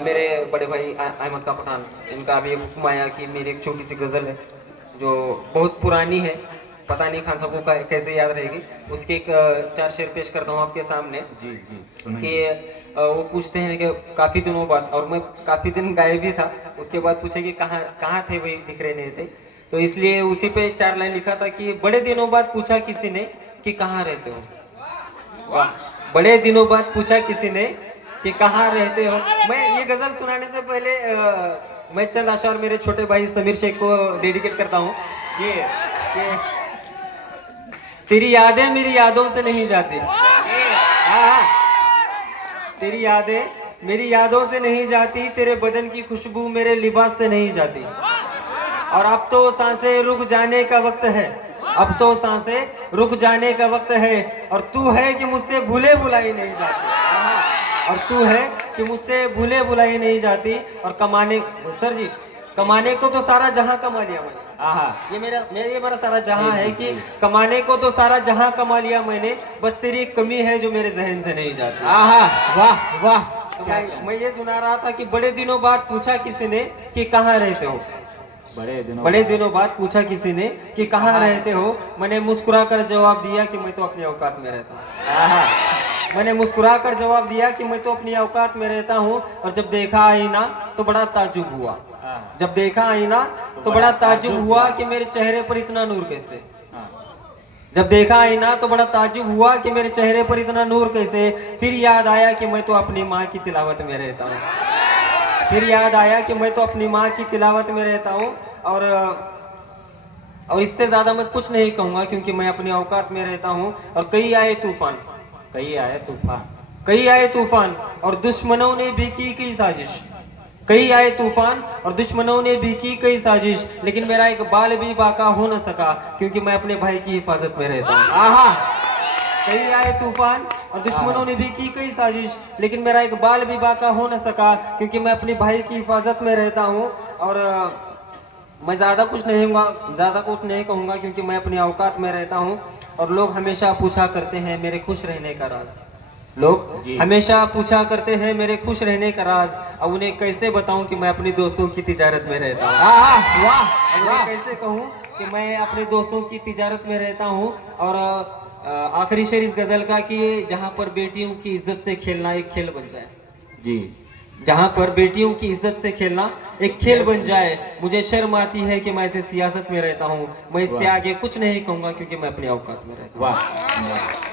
मेरे बड़े भाई अहमद का पठान, इनका अभी एक हुक्म आया कि मेरी एक छोटी सी गज़ल है जो बहुत पुरानी है, पता नहीं खान साहब को कैसे याद रहेगी। उसके एक 4 शेर पेश करता हूँ आपके सामने। जी कि वो पूछते हैं कि काफ़ी दिनों बाद, और मैं काफ़ी दिन गायब भी था, उसके बाद पूछे कि कहाँ कहाँ थे, वही दिख रहे नहीं थे, तो इसलिए उसी पे 4 लाइन लिखा था कि बड़े दिनों बाद पूछा किसी ने कि कहाँ रहते हो। वाह, बड़े दिनों बाद पूछा किसी ने कि कहाँ रहते हो। मैं ये गजल सुनाने से पहले मैं चंद अशार मेरे छोटे भाई समीर शेख को डेडिकेट करता हूँ। ये तेरी यादें मेरी यादों से नहीं जाती, तेरी यादें मेरी यादों से नहीं जाती, तेरे बदन की खुशबू मेरे लिबास से नहीं जाती। और अब तो सांसें रुक जाने का वक्त है, अब तो सांसें रुक जाने का वक्त है, और तू है कि मुझसे भूले बुलाई नहीं जाती, और तू है कि मुझसे भूले बुलाई नहीं जाती। और कमाने, सर जी, कमाने को तो सारा जहां कमा लिया मैंने। ये मेरा सारा जहां है कि कमाने को तो सारा जहां कमा लिया मैंने, बस तेरी एक कमी है जो मेरे जहन से नहीं जाती। वाह वाह। तो मैं ये सुना रहा था कि बड़े दिनों बाद पूछा किसी ने कि कहाँ रहते हो। बड़े दिनों बाद पूछा किसी ने कि कहाँ रहते हो। मैंने मुस्कुरा कर जवाब दिया कि मैं तो अपनी औकात में रहता हूँ। मैंने मुस्कुरा कर जवाब दिया कि मैं तो अपनी औकात में रहता हूँ। और जब देखा आईना तो बड़ा ताज्जुब हुआ, जब देखा आईना तो बड़ा ताज्जुब हुआ कि मेरे चेहरे पर इतना नूर कैसे। जब देखा आईना तो बड़ा ताज्जुब हुआ कि मेरे चेहरे पर इतना नूर कैसे। फिर याद आया कि मैं तो अपनी माँ की तिलावत में रहता हूँ, फिर याद आया कि मैं तो अपनी माँ की तिलावत में रहता हूँ। और इससे ज्यादा मैं कुछ नहीं कहूंगा क्योंकि मैं अपनी औकात में रहता हूँ। और कई आए तूफान, कई आए तूफान और दुश्मनों ने भी की कई साजिश, कई आए तूफान और दुश्मनों ने भी की कई साजिश, लेकिन मेरा एक बाल भी बाका हो न सका क्योंकि मैं अपने भाई की हिफाजत में रहता हूँ। कई आए तूफान और दुश्मनों ने भी की कई साजिश, लेकिन मेरा एक बाल भी बाका हो न सका क्योंकि मैं अपने भाई की हिफाजत में रहता हूँ। और मैं ज़्यादा कुछ नहीं कहूँगा क्योंकि मैं अपनी औकात में रहता हूँ। और लोग हमेशा पूछा करते हैं मेरे खुश रहने का राज, लोग हमेशा पूछा करते हैं मेरे खुश रहने का राज। अब उन्हें कैसे बताऊं कि मैं अपने दोस्तों की तिजारत में रहता हूँ। वाह, कैसे कहूँ कि मैं अपने दोस्तों की तिजारत में रहता हूँ। और आखिरी शेर इस गजल का कि जहाँ पर बेटियों की इज्जत से खेलना एक खेल बन जाए, जी, जहाँ पर बेटियों की इज्जत से खेलना एक खेल बन जाए। मुझे शर्म आती है कि मैं ऐसे सियासत में रहता हूँ। मैं इससे आगे कुछ नहीं कहूँगा क्योंकि मैं अपनी औकात में रहता हूँ। वाह।